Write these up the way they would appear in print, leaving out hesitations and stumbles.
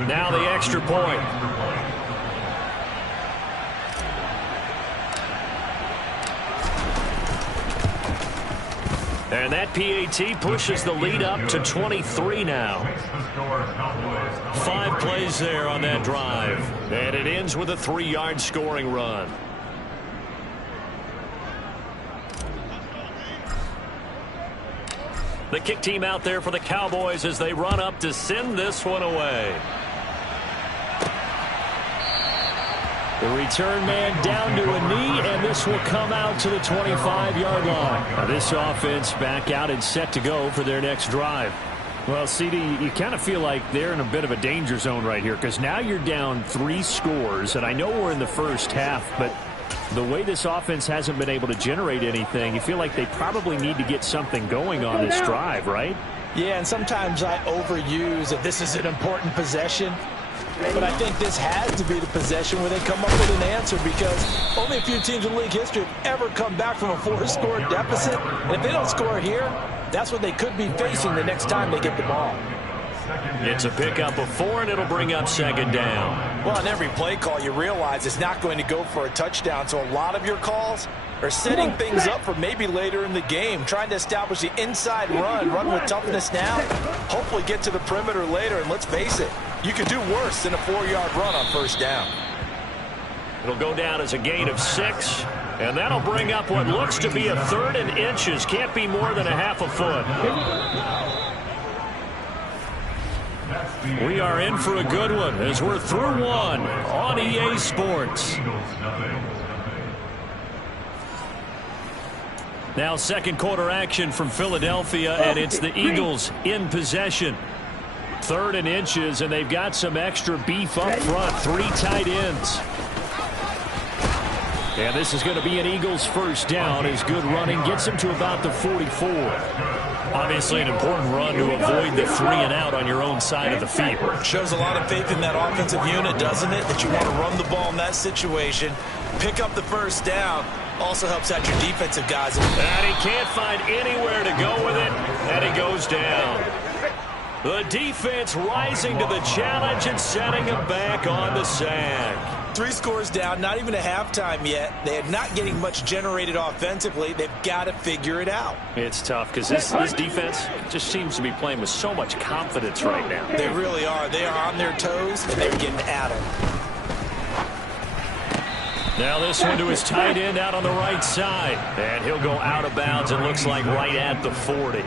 Now the extra point. And that PAT pushes the lead up to 23 now. 5 plays there on that drive. And it ends with a 3-yard scoring run. The kick team out there for the Cowboys as they run up to send this one away. The return man down to a knee, and this will come out to the 25-yard line. Now this offense back out and set to go for their next drive. Well, CD, you kind of feel like they're in a bit of a danger zone right here because now you're down 3 scores, and I know we're in the first half, but the way this offense hasn't been able to generate anything, you feel like they probably need to get something going on this drive, right? Yeah, and sometimes I overuse that this is an important possession. But I think this has to be the possession where they come up with an answer because only a few teams in league history have ever come back from a 4-score deficit. And if they don't score here, that's what they could be facing the next time they get the ball. It's a pickup of 4, and it'll bring up 2nd down. Well, on every play call, you realize it's not going to go for a touchdown. So a lot of your calls are setting things up for maybe later in the game, trying to establish the inside run with toughness now, hopefully get to the perimeter later, and let's face it, you could do worse than a 4-yard run on 1st down. It'll go down as a gain of 6, and that'll bring up what looks to be a 3rd and inches. Can't be more than a half a foot. We are in for a good one as we're through 1 on EA Sports. Now 2nd quarter action from Philadelphia, and it's the Eagles in possession. 3rd and inches, and they've got some extra beef up front. 3 tight ends. And this is going to be an Eagles 1st down as good running gets them to about the 44. Obviously an important run to avoid the 3 and out on your own side of the field. Shows a lot of faith in that offensive unit, doesn't it? That you want to run the ball in that situation. Pick up the 1st down. Also helps out your defensive guys. And he can't find anywhere to go with it, and he goes down. The defense rising to the challenge and setting him back on the sack. 3 scores down, not even a halftime yet. They are not getting much generated offensively. They've got to figure it out. It's tough because this defense just seems to be playing with so much confidence right now. They really are. They are on their toes, and they're getting at them. Now this one to his tight end out on the right side. And he'll go out of bounds, it looks like right at the 40.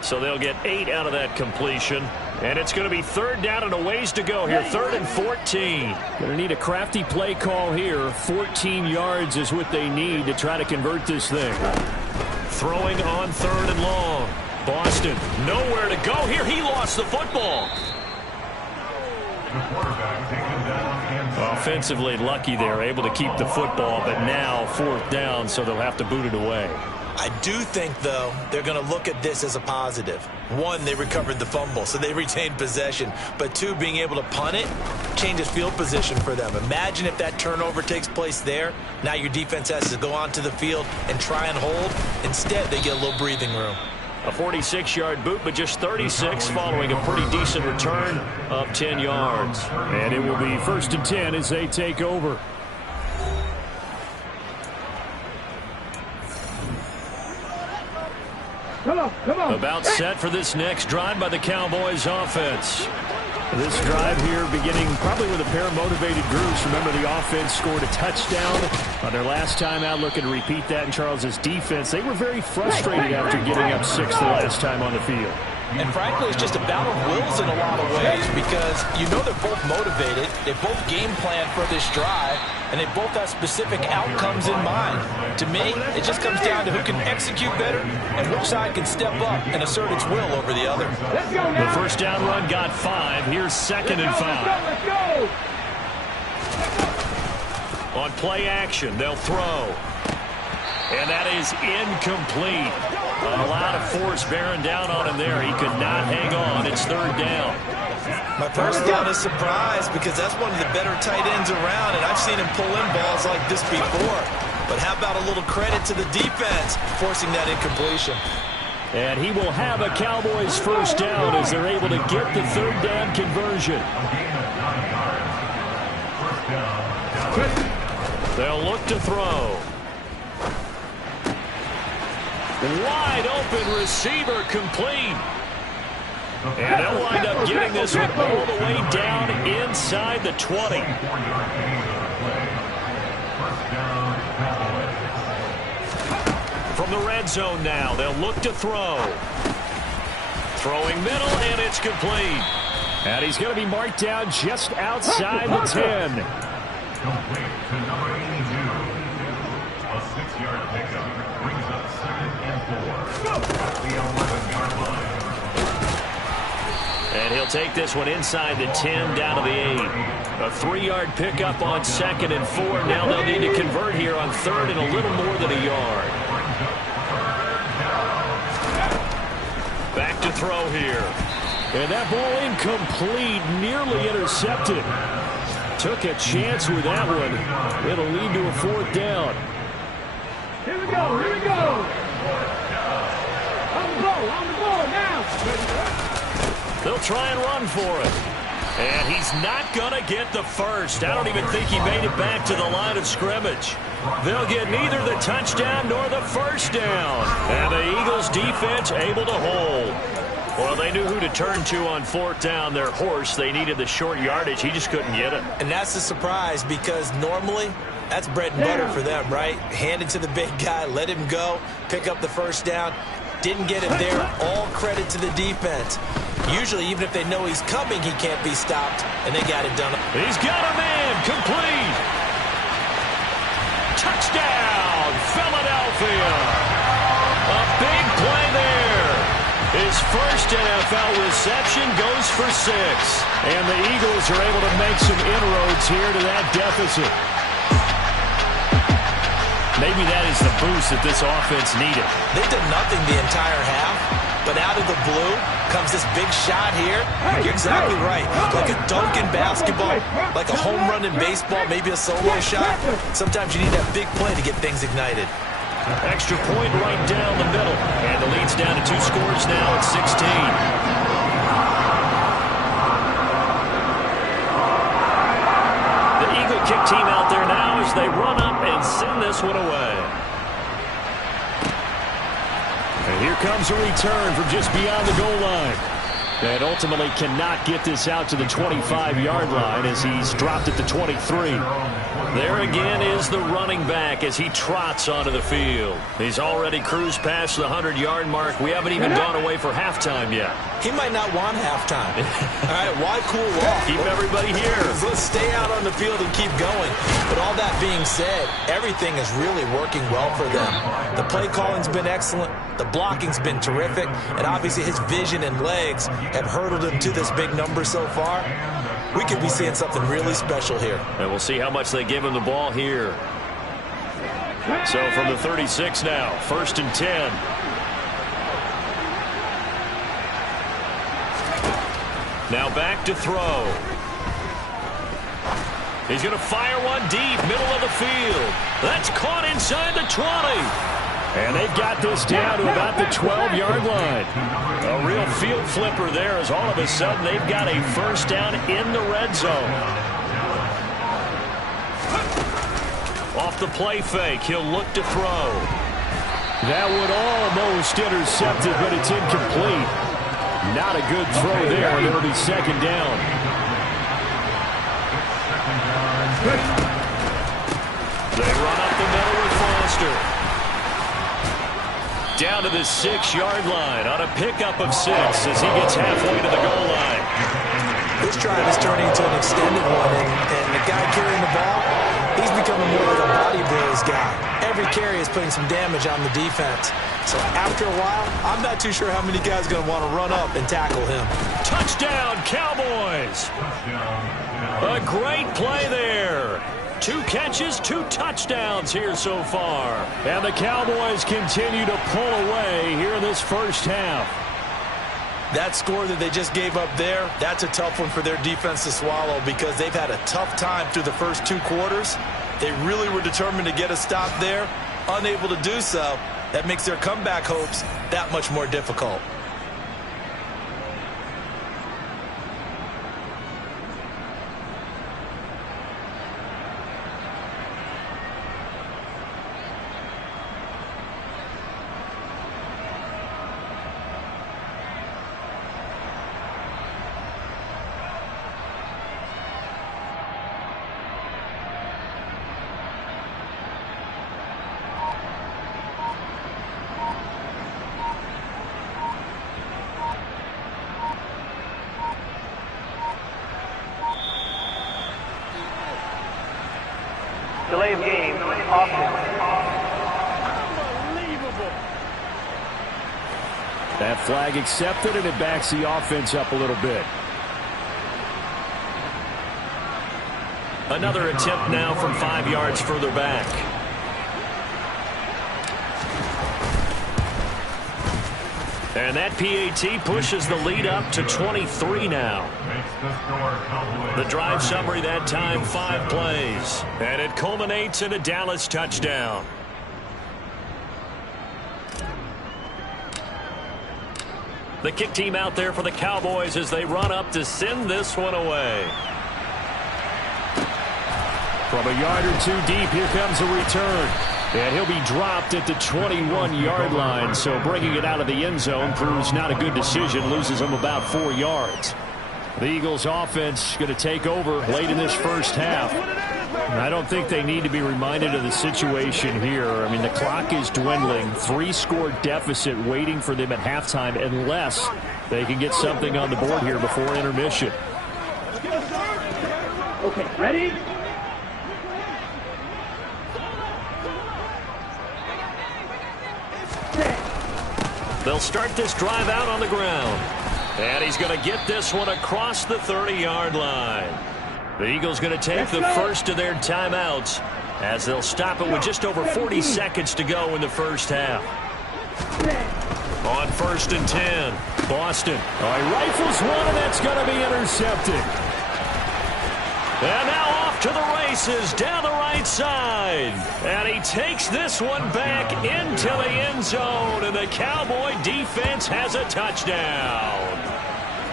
So they'll get 8 out of that completion. And it's going to be 3rd down and a ways to go here. 3rd and 14. Going to need a crafty play call here. 14 yards is what they need to try to convert this thing. Throwing on 3rd and long. Boston, nowhere to go here. He lost the football. Offensively lucky they're able to keep the football, but now 4th down, so they'll have to boot it away. I do think, though, they're going to look at this as a positive. 1, they recovered the fumble, so they retained possession. But 2, being able to punt it changes field position for them. Imagine if that turnover takes place there. Now your defense has to go onto the field and try and hold. Instead, they get a little breathing room. A 46-yard boot, but just 36 following a pretty decent return of 10 yards. And it will be 1st and 10 as they take over. Come on. About set for this next drive by the Cowboys offense. This drive here beginning probably with a pair of motivated groups. Remember, the offense scored a touchdown on their last time out, looking to repeat that in Charles's defense. They were very frustrated after getting up 6 the last time on the field. And frankly, it's just a battle of wills in a lot of ways because you know they're both motivated. They both game plan for this drive, and they both have specific outcomes in mind. To me, it just comes down to who can execute better and which side can step up and assert its will over the other. The 1st down run got 5. Here's 2nd and 5. Let's go. On play action, they'll throw. And that is incomplete. A lot of force bearing down on him there. He could not hang on. It's 3rd down. My first thought is surprise because that's one of the better tight ends around, and I've seen him pull in balls like this before. But how about a little credit to the defense forcing that incompletion? And he will have a Cowboys first down as they're able to get the third down conversion. They'll look to throw. Wide open receiver complete. And they'll wind up getting this one all the way down inside the 20. From the red zone now, they'll look to throw. Throwing middle, and it's complete. And he's going to be marked down just outside the 10. Complete to number 82. A 6-yard pickup brings up 2nd and 4 at the 11-yard line. And he'll take this one inside the 10 down to the 8. A 3-yard pickup on 2nd and 4. Now they'll need to convert here on 3rd and a little more than a yard. Back to throw here. And that ball incomplete, nearly intercepted. Took a chance with that one. It'll lead to a 4th down. Here we go, here we go. On the ball now. They'll try and run for it. And he's not going to get the first. I don't even think he made it back to the line of scrimmage. They'll get neither the touchdown nor the first down. And the Eagles defense able to hold. Well, they knew who to turn to on 4th down. Their horse, they needed the short yardage. He just couldn't get it. And that's a surprise because normally that's bread and butter for them, right? Hand it to the big guy, let him go, pick up the first down. Didn't get it there. All credit to the defense. Usually, even if they know he's coming, he can't be stopped, and they got it done. He's got a man. Complete. Touchdown, Philadelphia. A big play there. His first NFL reception goes for 6. And the Eagles are able to make some inroads here to that deficit. Maybe that is the boost that this offense needed. They did nothing the entire half, but out of the blue comes this big shot here. You're exactly right. Like a dunk in basketball, like a home run in baseball, maybe a solo shot. Sometimes you need that big play to get things ignited. Extra point right down the middle. And the lead's down to 2 scores now at 16. Kick team out there now as they run up and send this one away. And here comes a return from just beyond the goal line. And ultimately cannot get this out to the 25-yard line as he's dropped at the 23. There again is the running back as he trots onto the field. He's already cruised past the 100-yard mark. We haven't even gone away for halftime yet. He might not want halftime. All right, why cool off? Keep everybody here. Let's stay out on the field and keep going. But all that being said, everything is really working well for them. The play calling's been excellent. The blocking's been terrific. And obviously his vision and legs have hurdled him to this big number so far. We could be seeing something really special here. And we'll see how much they give him the ball here. So from the 36 now, 1st and 10. Now back to throw. He's going to fire one deep, middle of the field. That's caught inside the 20. And they've got this down to about the 12-yard line. A real field flipper there as all of a sudden they've got a first down in the red zone. Off the play fake, he'll look to throw. That would almost intercept it, but it's incomplete. Not a good throw there, and it'll be 2nd down. They run up the middle with Foster. Down to the 6-yard line on a pickup of 6 as he gets halfway to the goal line. This drive is turning into an extended one, and the guy carrying the ball, he's becoming more like a body blows guy. Every carry is putting some damage on the defense. So after a while, I'm not too sure how many guys are going to want to run up and tackle him. Touchdown, Cowboys! A great play there. 2 catches, 2 touchdowns here so far. And the Cowboys continue to pull away here in this first half. That score that they just gave up there, that's a tough one for their defense to swallow because they've had a tough time through the first 2 quarters. They really were determined to get a stop there, unable to do so. That makes their comeback hopes that much more difficult. Delay of game, offense. Unbelievable. That flag accepted, and it backs the offense up a little bit. Another attempt now from 5 yards further back. And that PAT pushes the lead up to 23 now. The drive summary that time, 5 plays. And it culminates in a Dallas touchdown. The kick team out there for the Cowboys as they run up to send this one away. From a yard or two deep, here comes a return. And he'll be dropped at the 21-yard line, so bringing it out of the end zone proves not a good decision, loses him about 4 yards. The Eagles' offense going to take over late in this first half. I don't think they need to be reminded of the situation here. I mean, the clock is dwindling, 3-score deficit waiting for them at halftime unless they can get something on the board here before intermission. Okay, ready? They'll start this drive out on the ground. And he's going to get this one across the 30-yard line. The Eagles going to take the first of their timeouts as they'll stop it with just over 40 seconds to go in the first half. On 1st and 10, Boston. Oh, he rifles one, and that's going to be intercepted. And now off to the races down the right side. And he takes this one back into the end zone. And the Cowboy defense has a touchdown.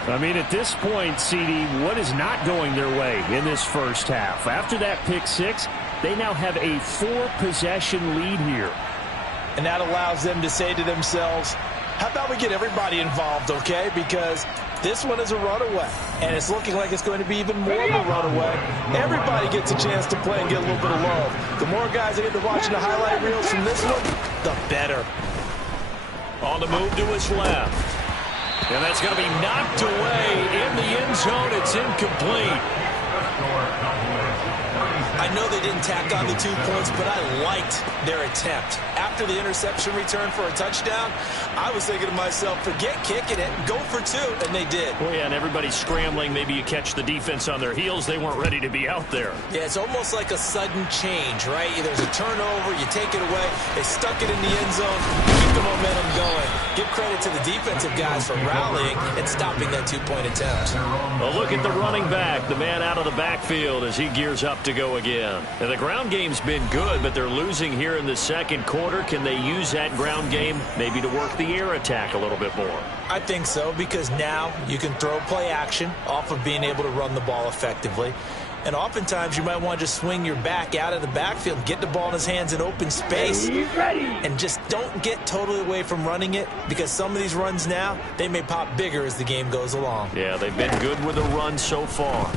I mean, at this point, CD, what is not going their way in this first half? After that pick six, they now have a 4-possession lead here. And that allows them to say to themselves, how about we get everybody involved, okay? Because this one is a runaway, and it's looking like it's going to be even more of a runaway. Everybody gets a chance to play and get a little bit of love. The more guys that get to watching the highlight reels from this one, the better. On the move to his left. And that's going to be knocked away in the end zone. It's incomplete. I know they didn't tack on the 2 points, but I liked their attempt. After the interception return for a touchdown, I was thinking to myself, forget kicking it, go for 2, and they did. Well, yeah, and everybody's scrambling. Maybe you catch the defense on their heels. They weren't ready to be out there. Yeah, it's almost like a sudden change, right? There's a turnover, you take it away, they stuck it in the end zone, keep the momentum going. Give credit to the defensive guys for rallying and stopping that 2-point attempt. Well, look at the running back, the man out of the backfield as he gears up to go again. And the ground game's been good, but they're losing here in the second quarter. Can they use that ground game maybe to work the air attack a little bit more? I think so, because now you can throw play action off of being able to run the ball effectively. And oftentimes you might want to just swing your back out of the backfield, get the ball in his hands in open space, and just don't get totally away from running it, because some of these runs now, they may pop bigger as the game goes along. Yeah, they've been good with the run so far.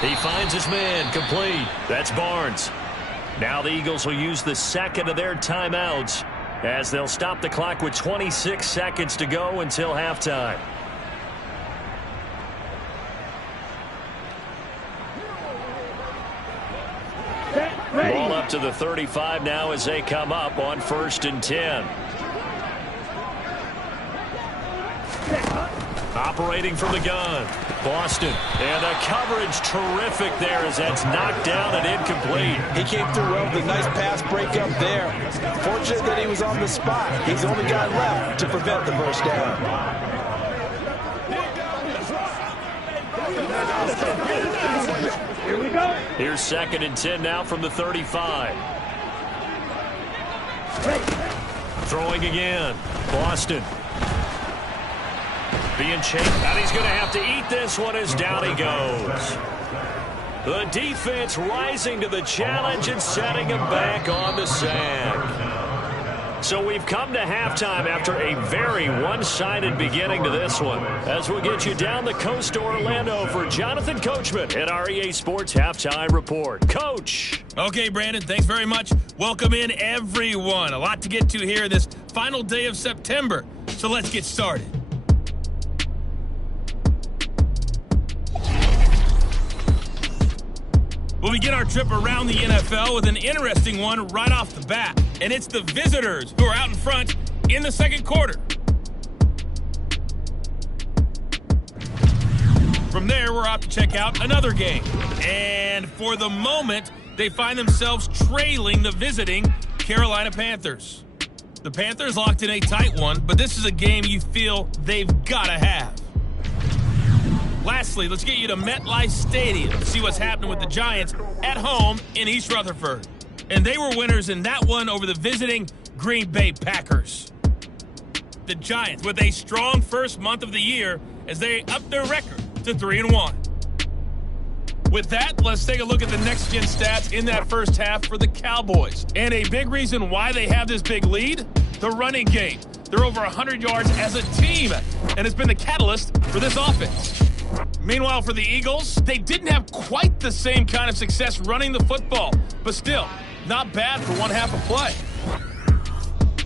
He finds his man, complete. That's Barnes. Now the Eagles will use the second of their timeouts as they'll stop the clock with 26 seconds to go until halftime. Ball up to the 35 now as they come up on 1st and 10. Operating from the gun, Boston. And the coverage terrific there as that's knocked down and incomplete. He came through well with a nice pass breakup there. Fortunate that he was on the spot. He's the only guy left to prevent the first down. Here we go. Here's 2nd and 10 now from the 35. Throwing again. Boston. Being chased. And he's going to have to eat this one as down he goes. The defense rising to the challenge and setting him back on the sack. So we've come to halftime after a very one-sided beginning to this one. As we'll get you down the coast to Orlando for Jonathan Coachman at our EA Sports Halftime Report. Coach. Okay, Brandon, thanks very much. Welcome in, everyone. A lot to get to here this final day of September. So let's get started. We'll begin our trip around the NFL with an interesting one right off the bat. And it's the visitors who are out in front in the second quarter. From there, we're off to check out another game. And for the moment, they find themselves trailing the visiting Carolina Panthers. The Panthers locked in a tight one, but this is a game you feel they've got to have. Lastly, let's get you to MetLife Stadium to see what's happening with the Giants at home in East Rutherford. And they were winners in that one over the visiting Green Bay Packers. The Giants with a strong first month of the year as they up their record to 3-1. With that, let's take a look at the next-gen stats in that first half for the Cowboys. And a big reason why they have this big lead, the running game. They're over 100 yards as a team, and it's been the catalyst for this offense. Meanwhile, for the Eagles, they didn't have quite the same kind of success running the football, but still, not bad for one half of play.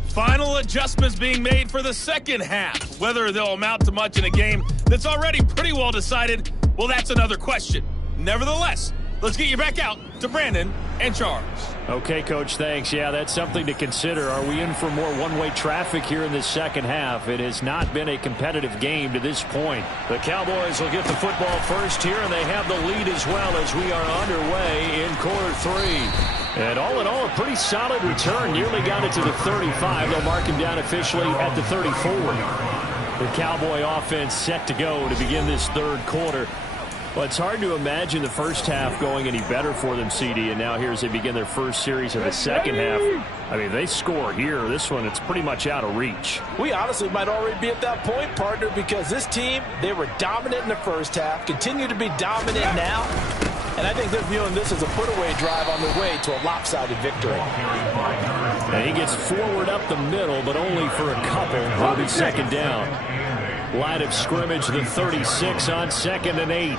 Final adjustments being made for the second half. Whether they'll amount to much in a game that's already pretty well decided, well, that's another question. Nevertheless, let's get you back out to Brandon and Charles. Okay, Coach, thanks. Yeah, that's something to consider. Are we in for more one-way traffic here in this second half? It has not been a competitive game to this point. The Cowboys will get the football first here, and they have the lead as well as we are underway in quarter three. And all in all, a pretty solid return. Nearly got it to the 35. They'll mark him down officially at the 34. The Cowboy offense set to go to begin this third quarter. Well, it's hard to imagine the first half going any better for them, CD, and now here as they begin their first series of the second half. I mean, they score here. This one, it's pretty much out of reach. We honestly might already be at that point, partner, because this team, they were dominant in the first half, continue to be dominant now, and I think they're viewing this as a put-away drive on their way to a lopsided victory. And he gets forward up the middle, but only for a couple. It'll be second down. Line of scrimmage, the 36 on 2nd and 8.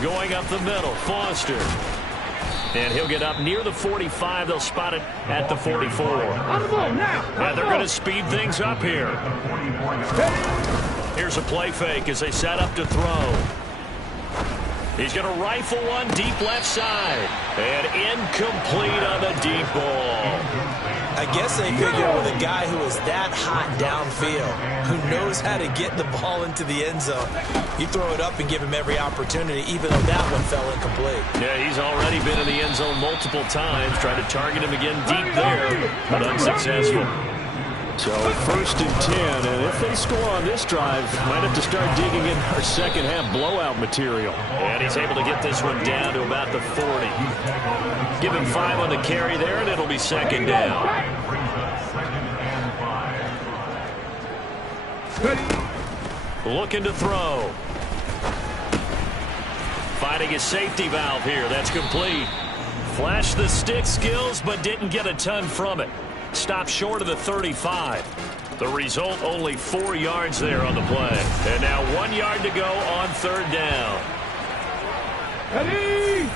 Going up the middle, Foster. And he'll get up near the 45. They'll spot it at the 44. And they're going to speed things up here. Here's a play fake as they set up to throw. He's going to rifle one deep left side. And incomplete on the deep ball. I guess they figure with a guy who is that hot downfield, who knows how to get the ball into the end zone, you throw it up and give him every opportunity, even though that one fell incomplete. Yeah, he's already been in the end zone multiple times, trying to target him again deep there, but unsuccessful. So 1st and 10, and if they score on this drive, might have to start digging in our second half blowout material. And he's able to get this one down to about the 40. Give him 5 on the carry there, and it'll be second down. Looking to throw. Finding his safety valve here. That's complete. Flashed the stick skills, but didn't get a ton from it. Stopped short of the 35. The result, only 4 yards there on the play. And now 1 yard to go on third down. Ready?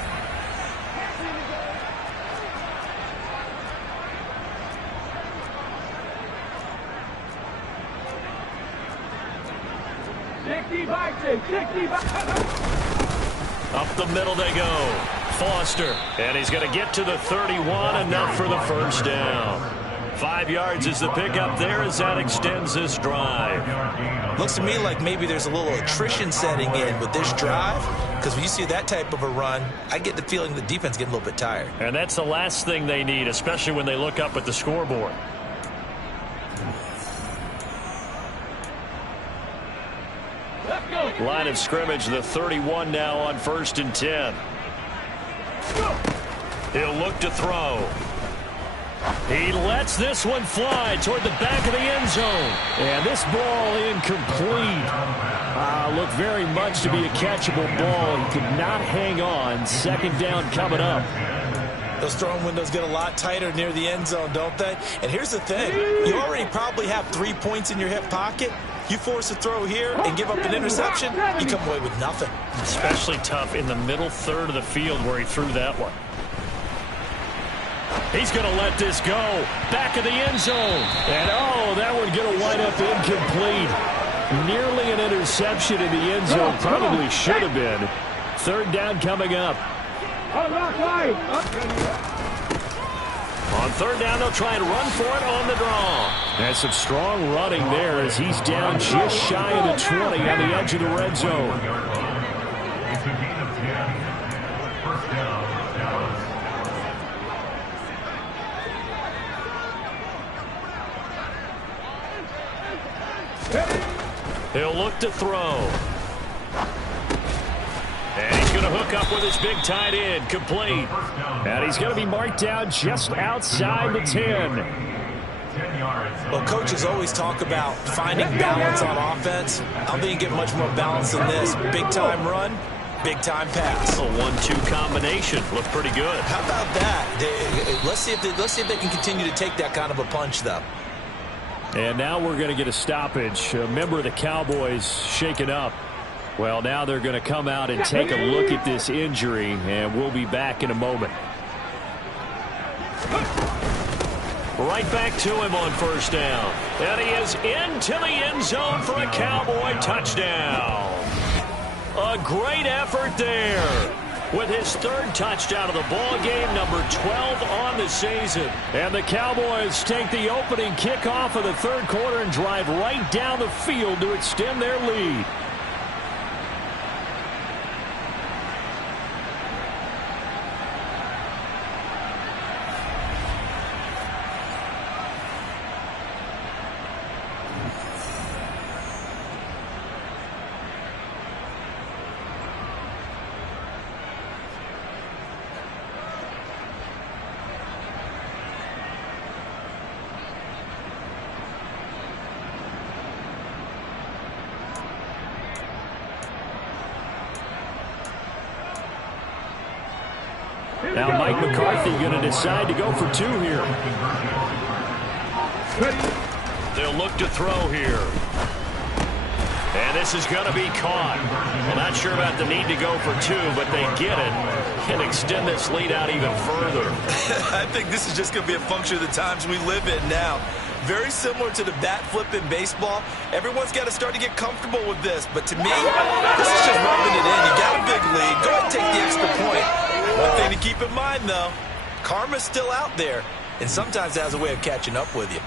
Up the middle they go. Foster. And he's going to get to the 31, enough for the first down. 5 yards is the pickup there as that extends this drive. Looks to me like maybe there's a little attrition setting in with this drive, because when you see that type of a run, I get the feeling the defense getting a little bit tired. And that's the last thing they need, especially when they look up at the scoreboard. Line of scrimmage, the 31 now on 1st and 10. He'll look to throw. He lets this one fly toward the back of the end zone. And this ball incomplete. Looked very much to be a catchable ball. He could not hang on. Second down coming up. Those throwing windows get a lot tighter near the end zone, don't they? And here's the thing. You already probably have 3 points in your hip pocket. You force a throw here and give up an interception, you come away with nothing. Especially tough in the middle third of the field where he threw that one. He's going to let this go. Back of the end zone. And, that one going to wind up incomplete. Nearly an interception in the end zone. Probably should have been. Third down coming up. On third down, they'll try and run for it on the draw. And some strong running there as he's down just shy of the 20 on the edge of the red zone. It's a gain of 10. First down, Dallas. He'll look to throw. And he's going to hook up with his big tight end, complete. And he's going to be marked down just outside the 10. Well, coaches always talk about finding balance on offense. I don't think you get much more balance than this. Big-time run, big-time pass. A 1-2 combination. Looked pretty good. How about that? Let's see if they can continue to take that kind of a punch, though. And now we're going to get a stoppage. A member of the Cowboys shaken up. Well, now they're going to come out and take a look at this injury, and we'll be back in a moment. Right back to him on first down. And he is into the end zone for a Cowboy touchdown. A great effort there. With his third touchdown of the ball game, number 12 on the season. And the Cowboys take the opening kickoff of the third quarter and drive right down the field to extend their lead. Now Mike McCarthy going to decide to go for 2 here. They'll look to throw here. And this is going to be caught. Well, not sure about the need to go for 2, but they get it and extend this lead out even further. I think this is just going to be a function of the times we live in now. Very similar to the bat flip in baseball. Everyone's got to start to get comfortable with this. But to me, this is just rubbing it in. You got a big lead. Go ahead and take the extra point. One thing to keep in mind, though, karma's still out there, and sometimes it has a way of catching up with you.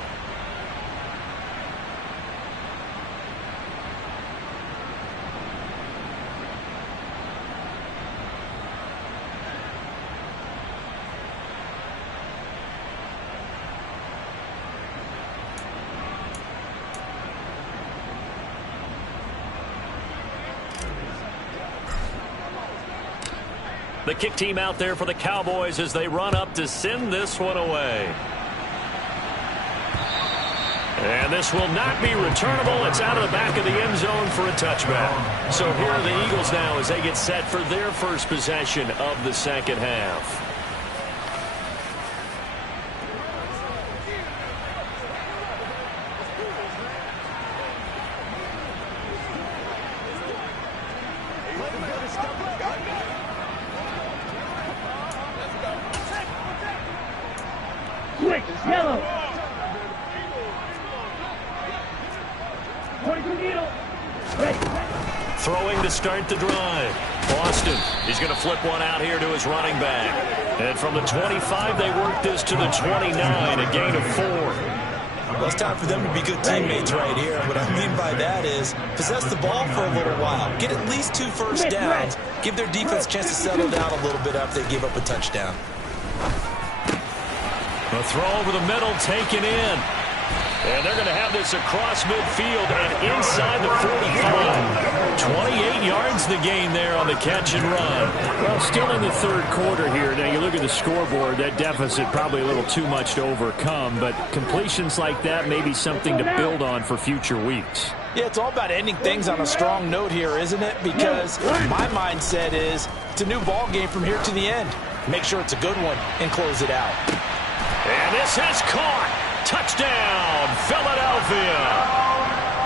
The kick team out there for the Cowboys as they run up to send this one away. And this will not be returnable. It's out of the back of the end zone for a touchback. So here are the Eagles now as they get set for their first possession of the second half. Quick, yellow. 22 needle. Ready. Throwing to start the drive. Boston, he's going to flip one out here to his running back. And from the 25, they work this to the 29, a gain of 4. Well, it's time for them to be good teammates right here. What I mean by that is possess the ball for a little while. Get at least 2 first downs. Give their defense a chance to settle down a little bit after they give up a touchdown. A throw over the middle, taken in. And they're going to have this across midfield and inside the 45. 8 yards the gain there on the catch and run. Well, still in the third quarter here. Now, you look at the scoreboard, that deficit probably a little too much to overcome, but completions like that may be something to build on for future weeks. Yeah, it's all about ending things on a strong note here, isn't it? Because my mindset is it's a new ball game from here to the end. Make sure it's a good one and close it out. And this has caught. Touchdown, Philadelphia.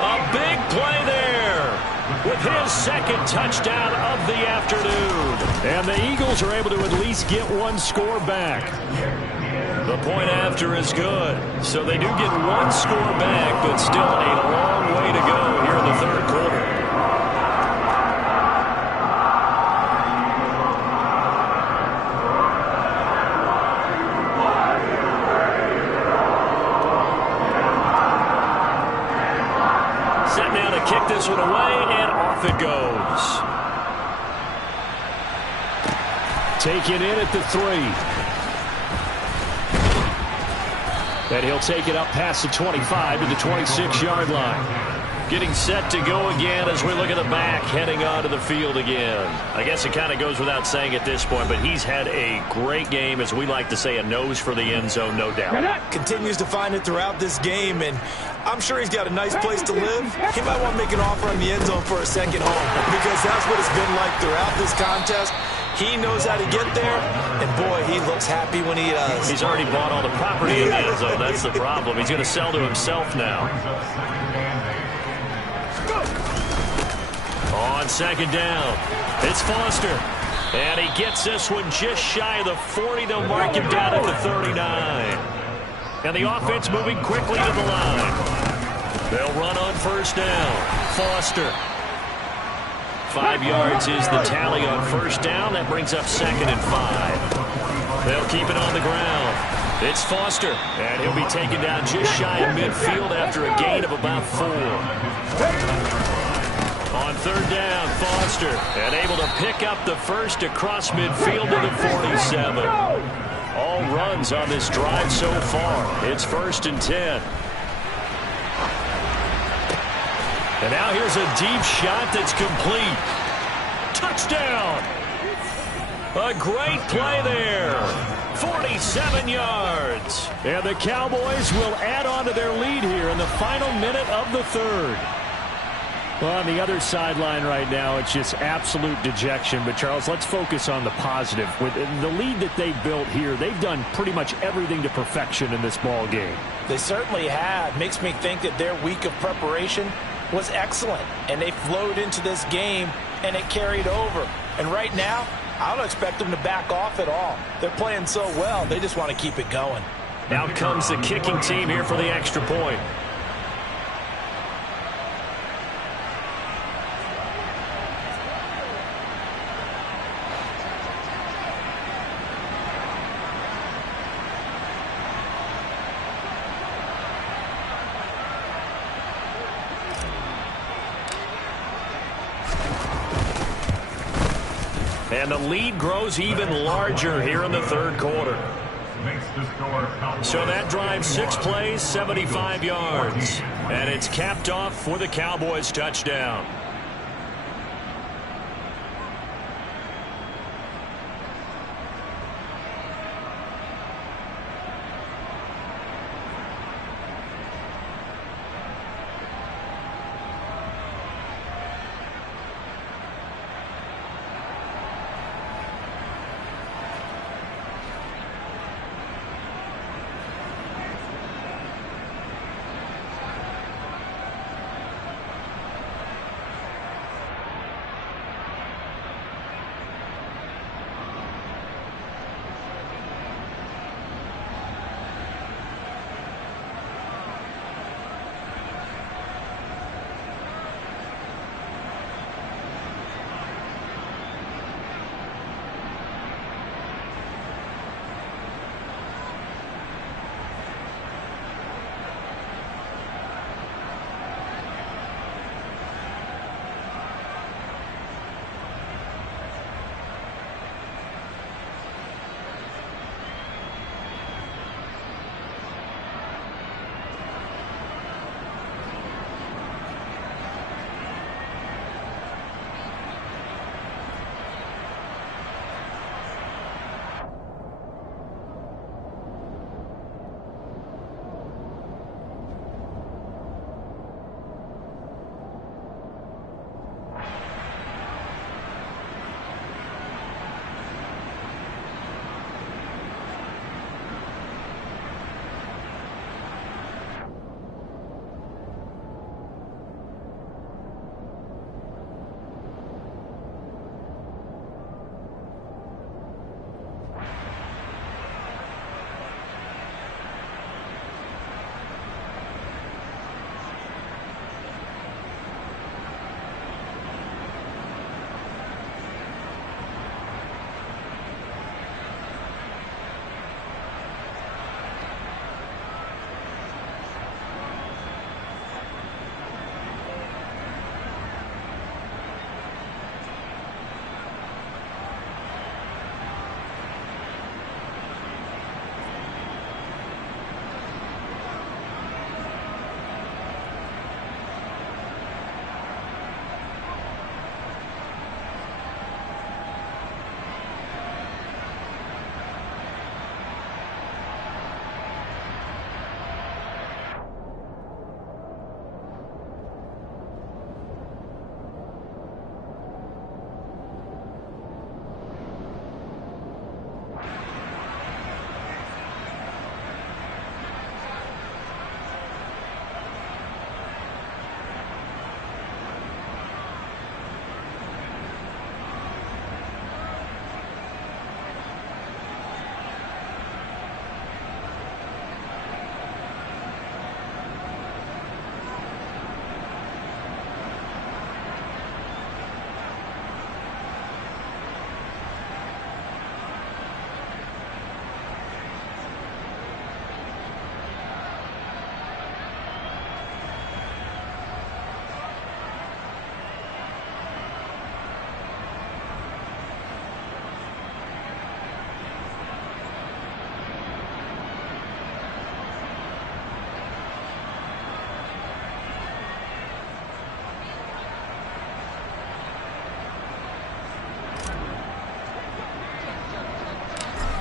A big play there with his second touchdown of the afternoon. And the Eagles are able to at least get one score back. The point after is good. So they do get one score back, but still a long way to go here in the third quarter. Kick this one away, and off it goes. Taken in at the 3. And he'll take it up past the 25 to the 26-yard line. Getting set to go again as we look at the back, heading onto the field again. I guess it kind of goes without saying at this point, but he's had a great game, as we like to say, a nose for the end zone, no doubt. Continues to find it throughout this game, and I'm sure he's got a nice place to live. He might want to make an offer on the end zone for a second home, because that's what it's been like throughout this contest. He knows how to get there, and boy, he looks happy when he does. He's already bought all the property in the end zone. That's the problem. He's going to sell to himself now. On second down, it's Foster. And he gets this one just shy of the 40. They'll mark him down at the 39. And the offense moving quickly to the line. They'll run on first down. Foster. 5 yards is the tally on first down. That brings up second and 5. They'll keep it on the ground. It's Foster. And he'll be taken down just shy of midfield after a gain of about 4. On third down, Foster, and able to pick up the first across midfield to the 47. All runs on this drive so far. It's 1st and 10. And now here's a deep shot that's complete. Touchdown! A great play there. 47 yards. And the Cowboys will add on to their lead here in the final minute of the third. Well, on the other sideline right now, it's just absolute dejection. But, Charles, let's focus on the positive. With the lead that they built here, they've done pretty much everything to perfection in this ball game. They certainly have. Makes me think that their week of preparation was excellent. And they flowed into this game, and it carried over. And right now, I don't expect them to back off at all. They're playing so well, they just want to keep it going. Out comes the kicking team here for the extra point. And the lead grows even larger here in the third quarter. So that drive, 6 plays, 75 yards. And it's capped off for the Cowboys touchdown.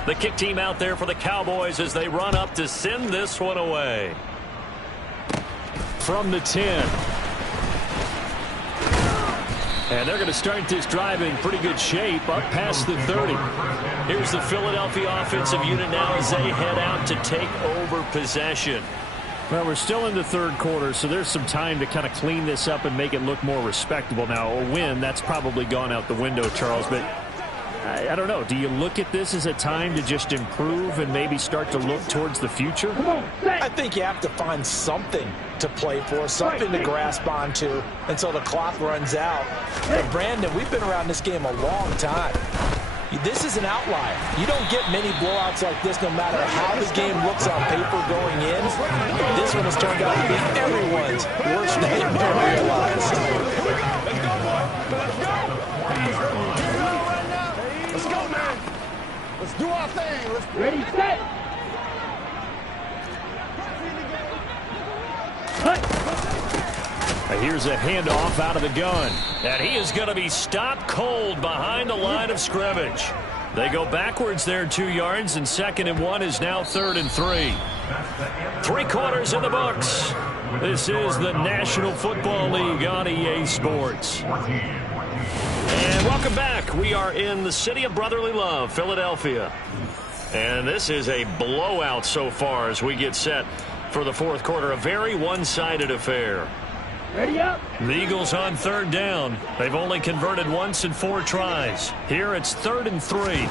The kick team out there for the Cowboys as they run up to send this one away. From the 10. And they're going to start this drive in pretty good shape up past the 30. Here's the Philadelphia offensive unit now as they head out to take over possession. Well, we're still in the third quarter, so there's some time to kind of clean this up and make it look more respectable. Now, a win, that's probably gone out the window, Charles, but I don't know. Do you look at this as a time to just improve and maybe start to look towards the future? I think you have to find something to play for, something to grasp onto until the clock runs out. And Brandon, we've been around this game a long time. This is an outlier. You don't get many blowouts like this no matter how the game looks on paper going in. This one has turned out to be everyone's worst nightmare realized. Let's go, man. Let's do our thing. Let's Ready, set. Here's a handoff out of the gun. And he is going to be stopped cold behind the line of scrimmage. They go backwards there 2 yards, and 2nd and 1 is now 3rd and 3. 3 quarters in the books. This is the National Football League on EA Sports. And welcome back. We are in the city of brotherly love, Philadelphia. And this is a blowout so far as we get set for the 4th quarter. A very one-sided affair. Ready up. The Eagles on 3rd down. They've only converted once in 4 tries. Here it's 3rd and 3.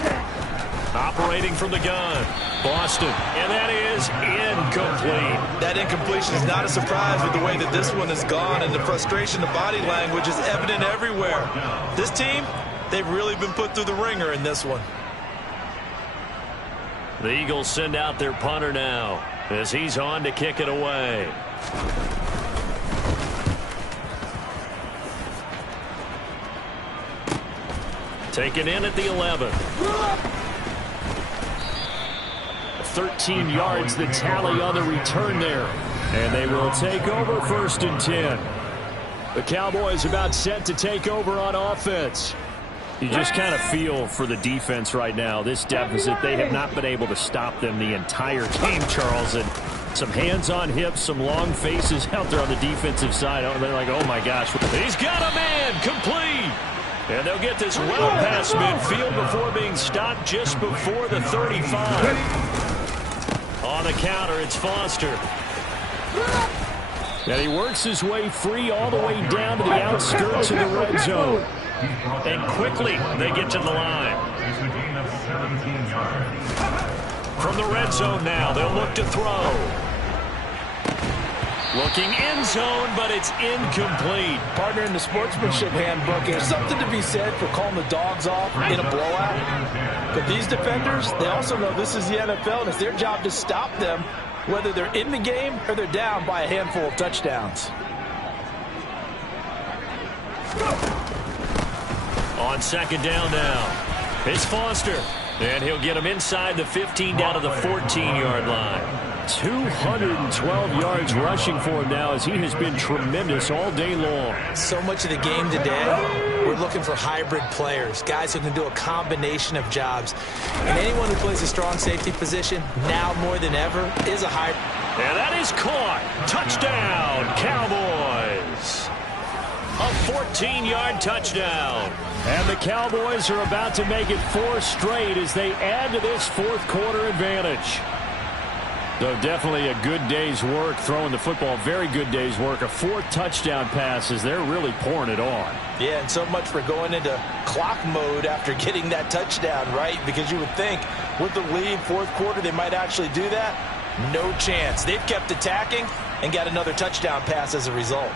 Operating from the gun. Boston. And that is incomplete. That incompletion is not a surprise with the way that this one has gone, and the frustration, the body language is evident everywhere. This team, they've really been put through the ringer in this one. The Eagles send out their punter now as he's on to kick it away. Taken in at the 11. 13 yards the tally on the return there. And they will take over 1st and 10. The Cowboys about set to take over on offense. You just kind of feel for the defense right now. This deficit, they have not been able to stop them the entire game, Charles. And some hands on hips, some long faces out there on the defensive side. They're like, oh, my gosh. He's got a man complete. And they'll get this well past midfield before being stopped just before the 35. On the counter, it's Foster. And he works his way free all the way down to the outskirts of the red zone. And quickly, they get to the line. From the red zone now, they'll look to throw. Looking end zone, but it's incomplete. Partner, in the sportsmanship handbook, there's something to be said for calling the dogs off in a blowout. But these defenders, they also know this is the NFL, and it's their job to stop them, whether they're in the game or they're down by a handful of touchdowns. On 2nd down now, it's Foster. And he'll get him inside the 15 down to the 14-yard line. 212 yards rushing for him now as he has been tremendous all day long. So much of the game today, we're looking for hybrid players, guys who can do a combination of jobs. And anyone who plays a strong safety position, now more than ever, is a hybrid. And that is caught. Touchdown, Cowboys. A 14-yard touchdown. And the Cowboys are about to make it 4 straight as they add to this 4th quarter advantage. So definitely a good day's work throwing the football. Very good day's work. A 4th touchdown pass as they're really pouring it on. Yeah, and so much for going into clock mode after getting that touchdown, right? Because you would think with the lead, 4th quarter, they might actually do that. No chance. They've kept attacking and got another touchdown pass as a result.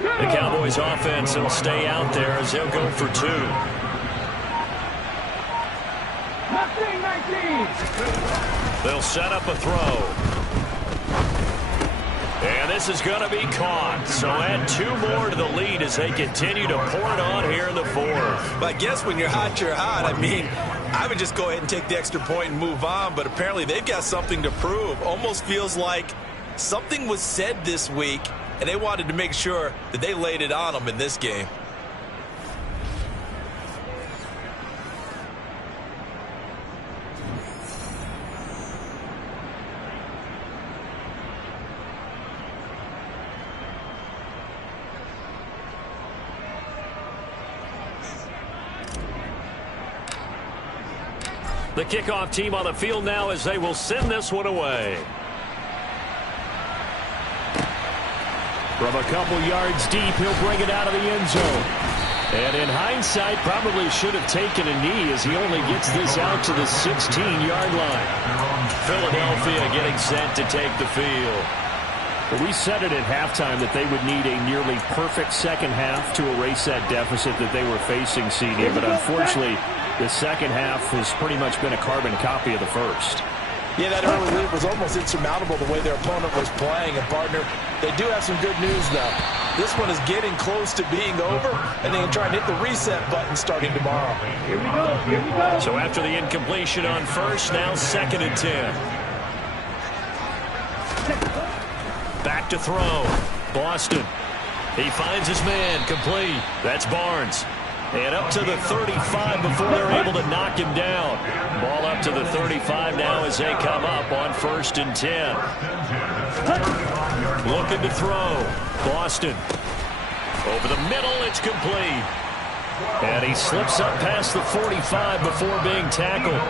The Cowboys offense will stay out there as they'll go for 2. 19. They'll set up a throw. And this is going to be caught. So add 2 more to the lead as they continue to pour it on here in the 4th. But I guess when you're hot, you're hot. I mean, I would just go ahead and take the extra point and move on, but apparently they've got something to prove. Almost feels like something was said this week, and they wanted to make sure that they laid it on them in this game. The kickoff team on the field now as they will send this one away. From a couple yards deep, he'll bring it out of the end zone. And in hindsight, probably should have taken a knee as he only gets this out to the 16-yard line. Philadelphia getting set to take the field. Well, we said it at halftime that they would need a nearly perfect second half to erase that deficit that they were facing, CD. But unfortunately, the second half has pretty much been a carbon copy of the first. Yeah, that early lead was almost insurmountable the way their opponent was playing. And, partner, they do have some good news, though. This one is getting close to being over, and they can try and hit the reset button starting tomorrow. Here we go. Here we go. So after the incompletion on first, now 2nd and 10. Back to throw. Boston. He finds his man. Complete. That's Barnes. And up to the 35 before they're able to knock him down. Ball up to the 35 now as they come up on 1st and 10. Looking to throw. Boston. Over the middle, it's complete. And he slips up past the 45 before being tackled.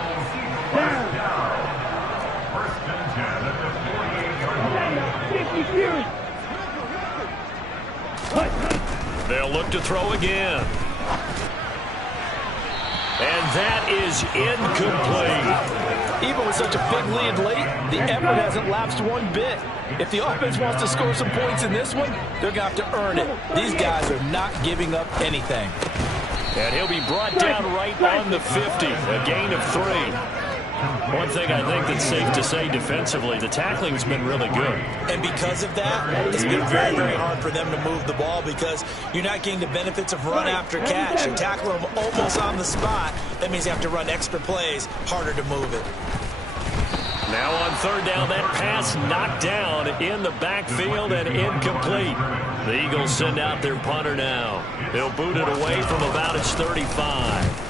They'll look to throw again. And that is incomplete. Even with such a big lead late, the effort hasn't lapsed one bit. If the offense wants to score some points in this one, they're going to have to earn it. These guys are not giving up anything. And he'll be brought down right on the 50, a gain of 3. One thing I think that's safe to say defensively, the tackling's been really good. And because of that, it's been very, very hard for them to move the ball because you're not getting the benefits of run after catch. You tackle them almost on the spot. That means you have to run extra plays, harder to move it. Now on 3rd down, that pass knocked down in the backfield and incomplete. The Eagles send out their punter now. They'll boot it away from about its 35.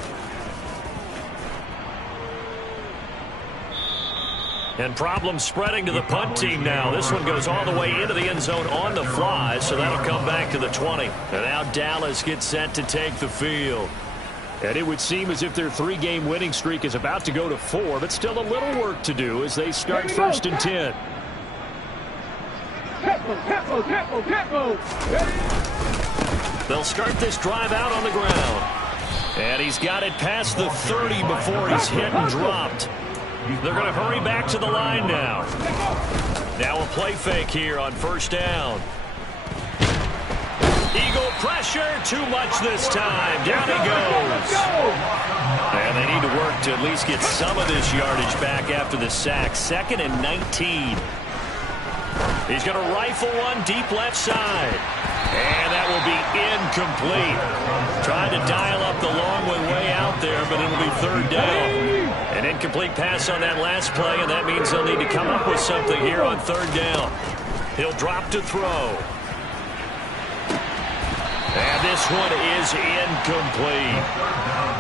And problems spreading to the punt team now. This one goes all the way into the end zone on the fly, so that'll come back to the 20. And now Dallas gets set to take the field. And it would seem as if their 3-game winning streak is about to go to 4, but still a little work to do as they start 1st and 10. They'll start this drive out on the ground. And he's got it past the 30 before he's hit and dropped. They're going to hurry back to the line now. Now a play fake here on 1st down. Eagle pressure, too much this time. Down he goes. And they need to work to at least get some of this yardage back after the sack. 2nd and 19. He's going to rifle one deep left side. And that will be incomplete. Trying to dial up the long way out there, but it'll be 3rd down. An incomplete pass on that last play, and that means they'll need to come up with something here on 3rd down. He'll drop to throw. And this one is incomplete.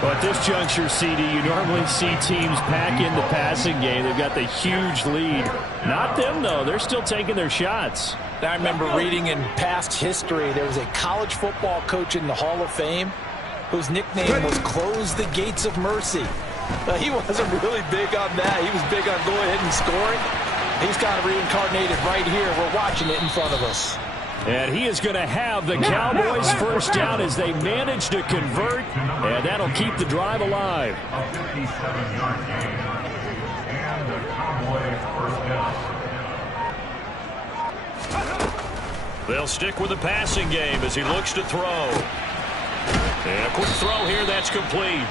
But at this juncture, CD, you normally see teams pack in the passing game. They've got the huge lead. Not them, though. They're still taking their shots. I remember reading in past history, there was a college football coach in the Hall of Fame whose nickname was Close the Gates of Mercy. He wasn't really big on that. He was big on going ahead and scoring. He's kind of reincarnated right here. We're watching it in front of us. And he is going to have the Cowboys 1st down as they manage to convert, and that'll keep the drive alive. A 57-yard gain. And the Cowboys 1st down. They'll stick with the passing game as he looks to throw. And a quick throw here, that's complete.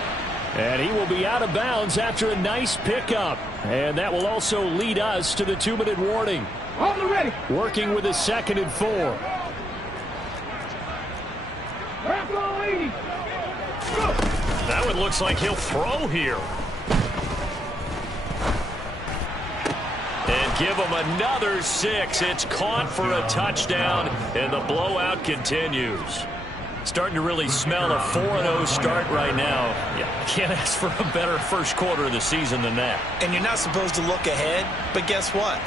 And he will be out of bounds after a nice pickup. And that will also lead us to the 2-minute warning. On the ready. Working with a 2nd and 4. That one looks like he'll throw here. And give him another 6. It's caught for a touchdown, and the blowout continues. Starting to really smell a 4-0 start right now. Yeah, can't ask for a better first quarter of the season than that. And you're not supposed to look ahead, but guess what?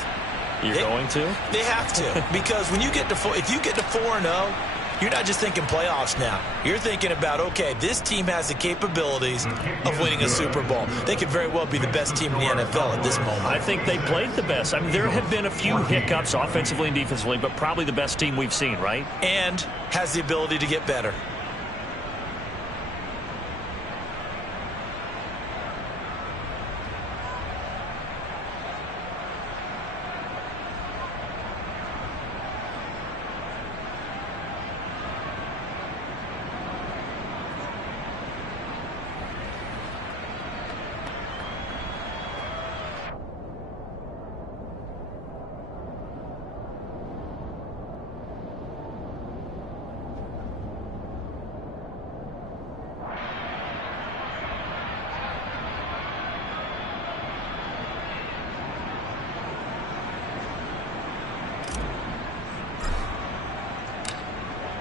You're going to? They have to. Because when you get to if you get to 4-0, you're not just thinking playoffs now. You're thinking about, okay, this team has the capabilities of winning a Super Bowl. They could very well be the best team in the NFL at this moment. I think they played the best. I mean, there have been a few hiccups offensively and defensively, but probably the best team we've seen, right? And has the ability to get better.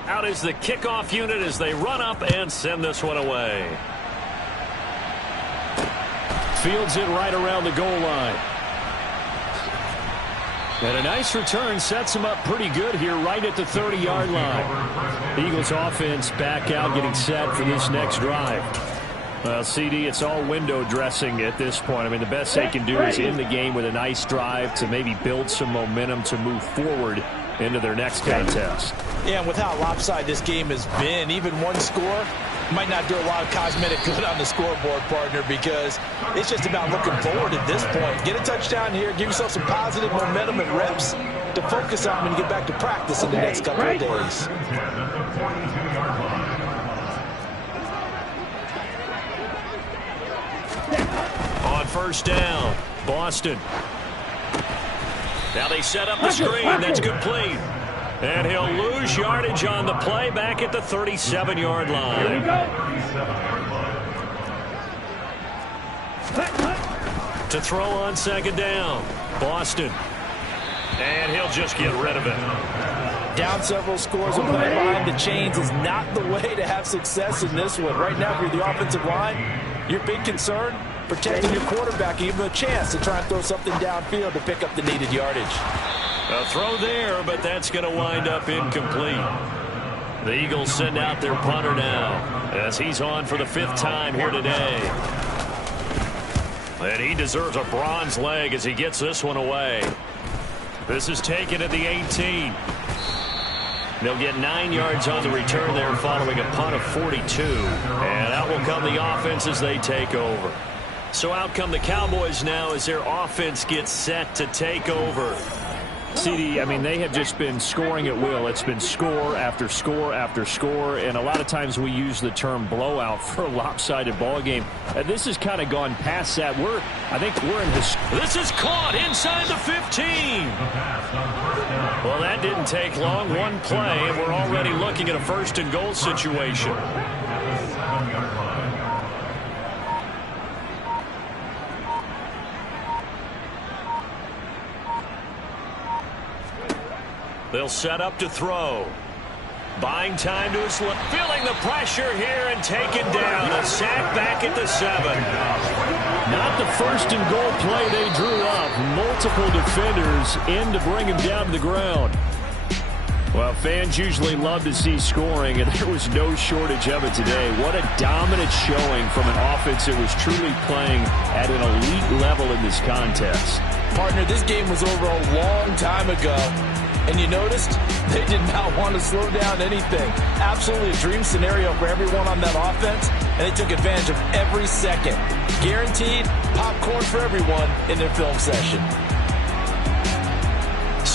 Out is the kickoff unit as they run up and send this one away. Fields it right around the goal line. And a nice return sets him up pretty good here right at the 30-yard line. The Eagles offense back out getting set for this next drive. Well, CD, it's all window dressing at this point. I mean, the best they can do is end the game with a nice drive to maybe build some momentum to move forward into their next contest. Yeah, and with how lopsided this game has been, even one score might not do a lot of cosmetic good on the scoreboard, partner, because it's just about looking forward at this point. Get a touchdown here, give yourself some positive momentum and reps to focus on and get back to practice in the next couple of days. On first down, Boston. Now they set up the screen. That's complete. And he'll lose yardage on the play back at the 37-yard line. To throw on second down, Boston. And he'll just get rid of it. Down several scores and playing behind the chains is not the way to have success in this one. Right now, if you're the offensive line, your big concern, protecting your quarterback, give him a chance to try and throw something downfield to pick up the needed yardage. A throw there, but that's going to wind up incomplete. The Eagles send out their punter now as he's on for the 5th time here today. And he deserves a bronze leg as he gets this one away. This is taken at the 18. They'll get 9 yards on the return there following a punt of 42. And out will come the offense as they take over. So out come the Cowboys now as their offense gets set to take over. CD, I mean, they have just been scoring at will. It's been score after score after score, and a lot of times we use the term blowout for a lopsided ball game. This has kind of gone past that. I think we're in this. This is caught inside the 15. Well, that didn't take long. One play, and we're already looking at a 1st and goal situation. They'll set up to throw. Buying time to his left. Feeling the pressure here and taken down. A sack back at the 7. Not the 1st and goal play they drew up. Multiple defenders in to bring him down to the ground. Well, fans usually love to see scoring, and there was no shortage of it today. What a dominant showing from an offense that was truly playing at an elite level in this contest. Partner, this game was over a long time ago. And you noticed they did not want to slow down anything. Absolutely a dream scenario for everyone on that offense, and they took advantage of every second. Guaranteed popcorn for everyone in their film session.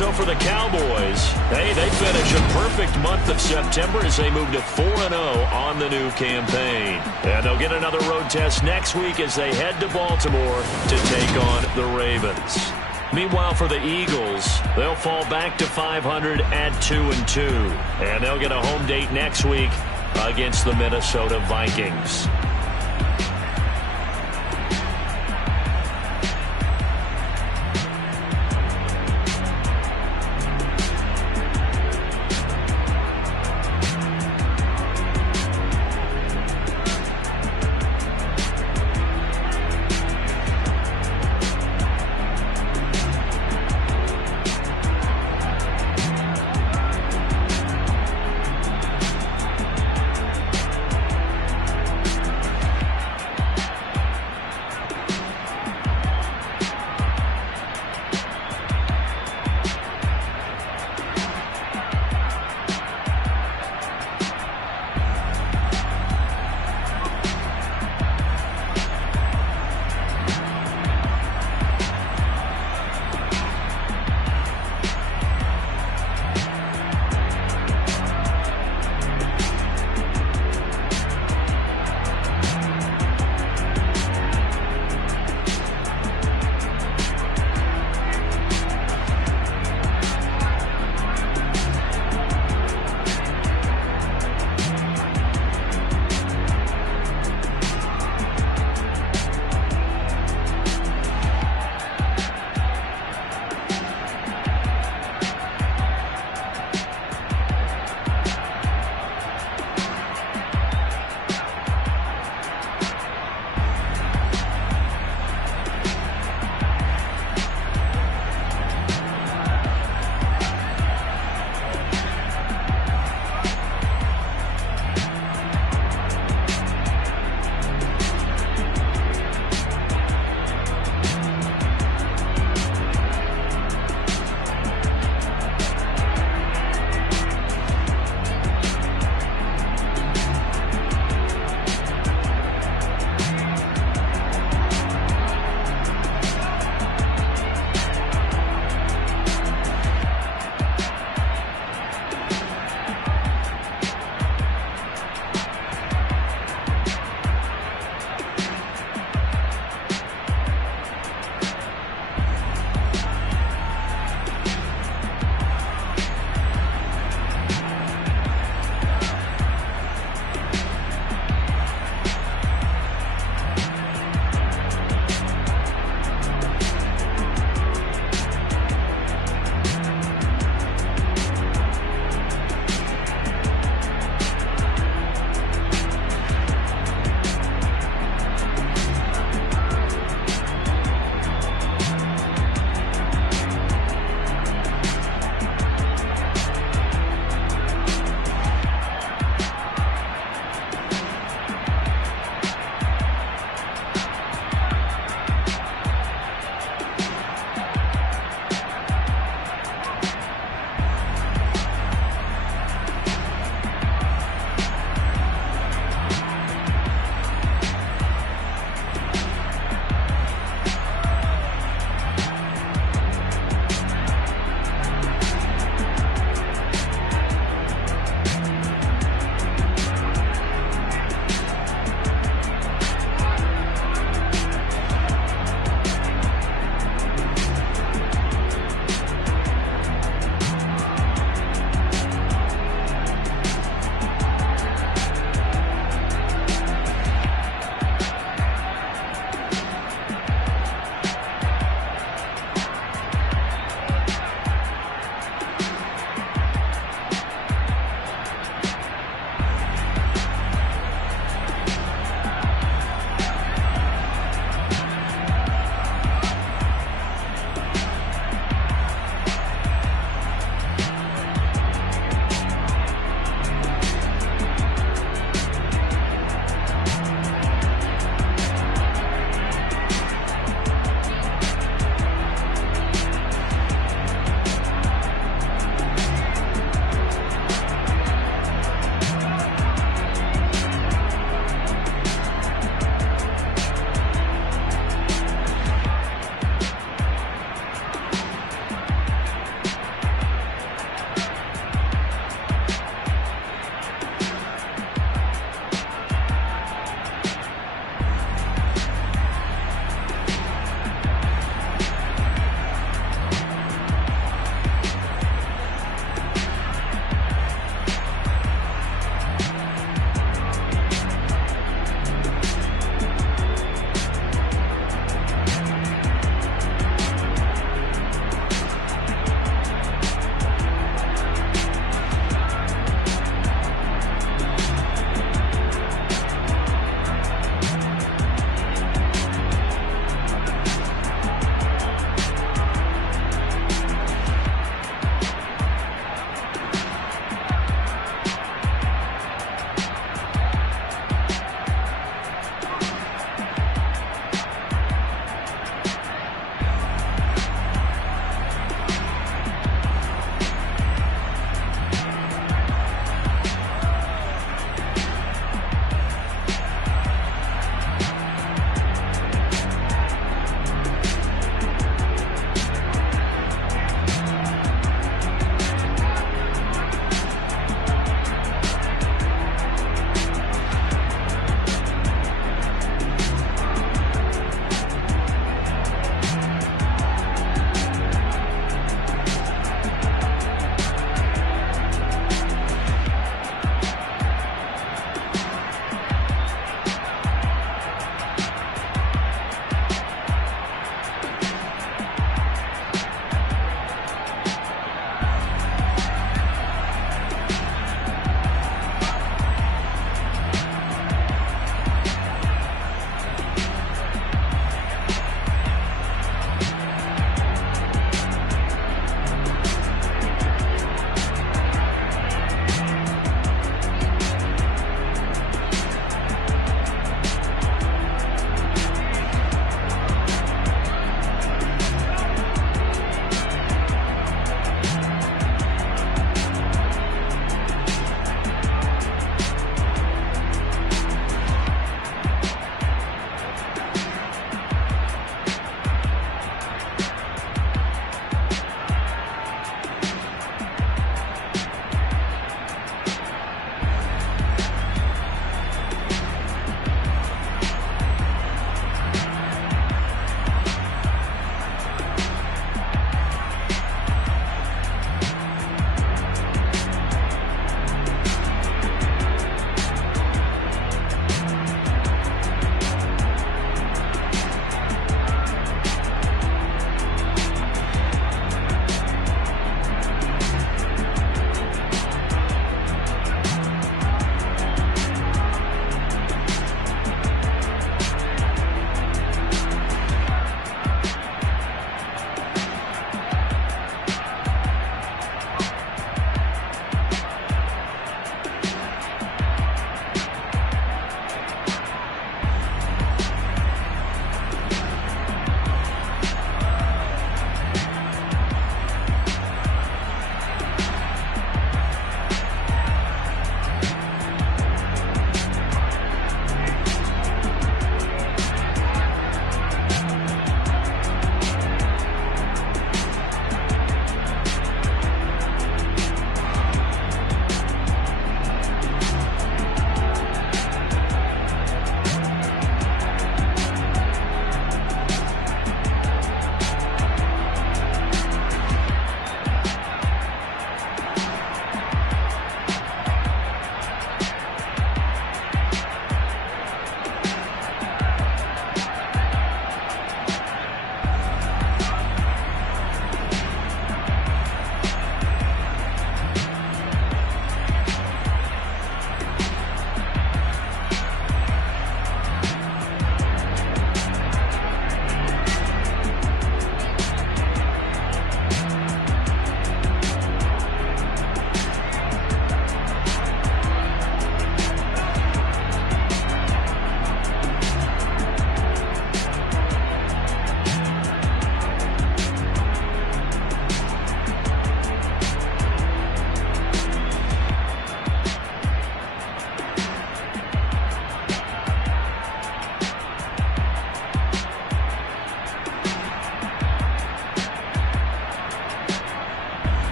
So for the Cowboys, hey, they finish a perfect month of September as they move to 4-0 on the new campaign. And they'll get another road test next week as they head to Baltimore to take on the Ravens. Meanwhile, for the Eagles, they'll fall back to 500 at 2-2. And they'll get a home date next week against the Minnesota Vikings.